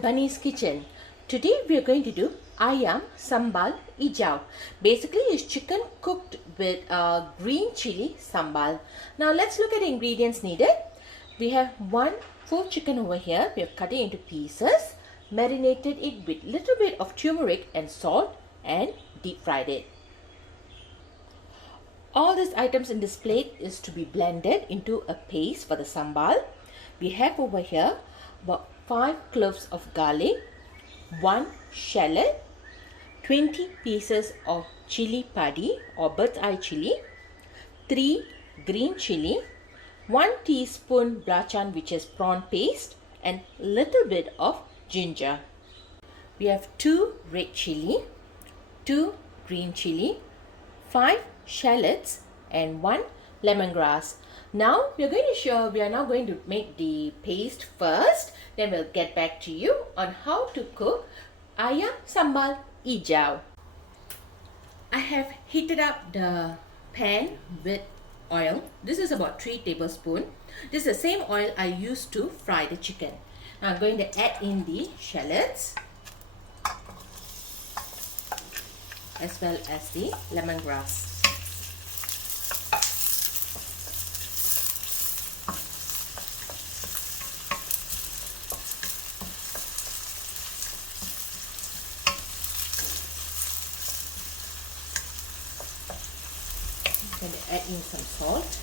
Bunny's Kitchen. Today we are going to do Ayam Sambal Hijau. Basically it's chicken cooked with green chili sambal. Now let's look at the ingredients needed. We have one full chicken over here. We have cut it into pieces, marinated it with little bit of turmeric and salt and deep fried it. All these items in this plate is to be blended into a paste for the sambal. We have over here about 5 cloves of garlic, 1 shallot, 20 pieces of chili padi or bird's eye chili, 3 green chili, 1 teaspoon belachan, which is prawn paste, and little bit of ginger. We have 2 red chili, 2 green chili, 5 shallots and 1 lemongrass. Now we are now going to make the paste first, then we'll get back to you on how to cook Ayam Sambal Hijau. I have heated up the pan with oil. This is about 3 tablespoons. This is the same oil I used to fry the chicken. Now I'm going to add in the shallots as well as the lemongrass. I'm going to add in some salt.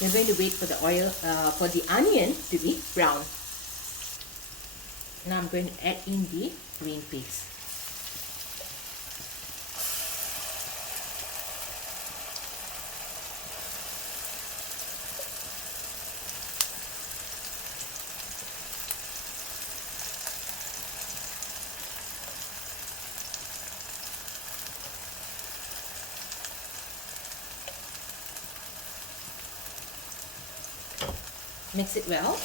We're going to wait for the oil, for the onion to be brown. Now I'm going to add in the green paste. Mix it well.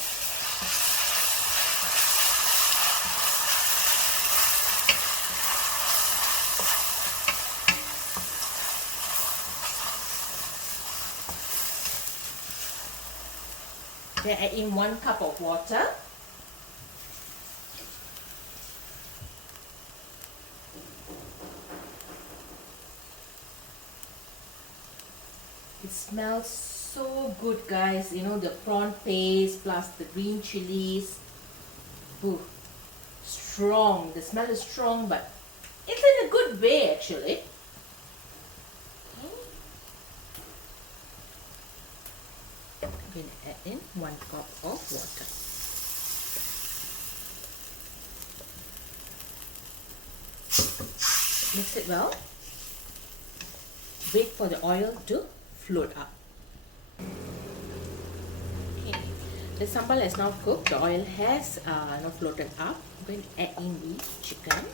Then add in 1 cup of water. It smells so good, guys. You know, the prawn paste plus the green chilies. Ooh, strong. The smell is strong, but it's in a good way actually. I'm going to add in 1 cup of water. Mix it well. Wait for the oil to float up. Okay, the sambal is now cooked. The oil has now floated up. I'm going to add in the chicken.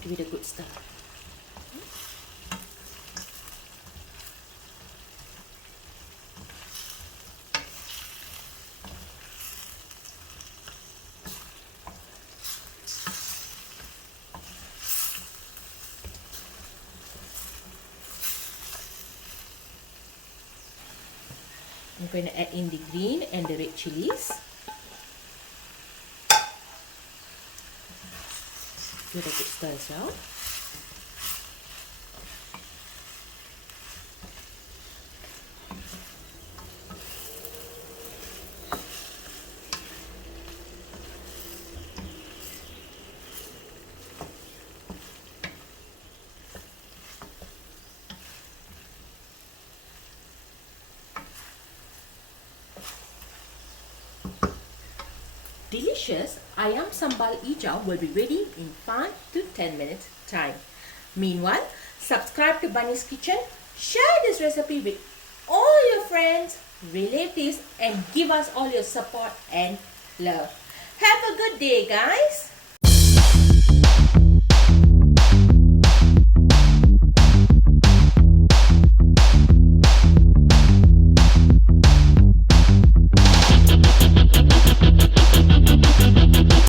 Give it a good stir. I'm going to add in the green and the red chilies. Give it a good stir as well. Delicious Ayam Sambal Hijau will be ready in 5 to 10 minutes time. Meanwhile, subscribe to Bunny's Kitchen, share this recipe with all your friends, relatives, and give us all your support and love. Have a good day, guys.